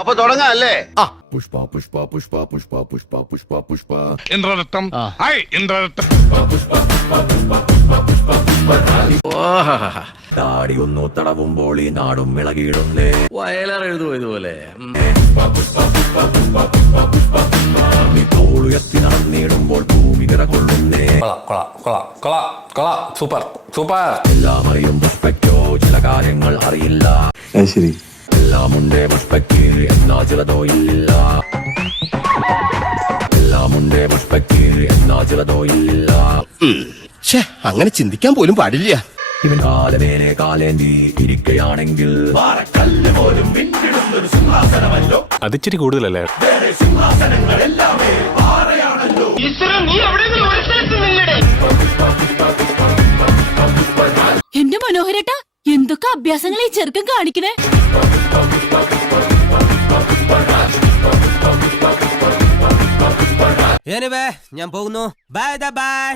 അപ്പൊ തുടങ്ങാം അല്ലേ? പുഷ്പ പുഷ്പ പുഷ്പ പുഷ്പ പുഷ്പ പുഷ്പ പുഷ്പ ഇന്ദ്രരത്നം ഇന്ദ്രരത്നം താടി ഒന്നു തടവുമ്പോൾ ഈ നാടും ഇളകിയിടുന്നേ. വയലാർ എഴുതുമോ ഇതുപോലെ? തോളുയർത്തി നടന്നിടുമ്പോൾ ഭൂമി വിറകൊള്ളുന്നേ. Super super. എല്ലാം അറിയും പുഷ്പയ്ക്കോ ചില കാര്യങ്ങൾ അറിയില്ല. ശരി, എല്ലാമുണ്ടേ പുഷ്പയ്ക്ക് എന്നാ ചിലതോ ഇല്ലില്ല. എല്ലാമുണ്ടേ പുഷ്പയ്ക്ക് എന്നാ ചിലതോ ഇല്ലില്ല. അങ്ങനെ ചിന്തിക്കാൻ പോലും പാടില്ല. ഇവൻ കാലമേലെ കാലേന്തി ഇരിക്കുകയാണെങ്കിൽ പാറക്കല്ല് പോലും പിന്നിടുന്നൊരു സിംഹാസനമല്ലോ. അതിച്ചിരി കൂടുതലല്ലേ? സിംഹാസനങ്ങളെല്ലാമേ പാറയാണല്ലോ. എന്റെ മനോഹരേട്ടാ, എന്തൊക്കെ അഭ്യാസങ്ങളെ ഈ ചെറുക്കൻ കാണിക്കണേ. ഞാൻ പോകുന്നു. Bye bye.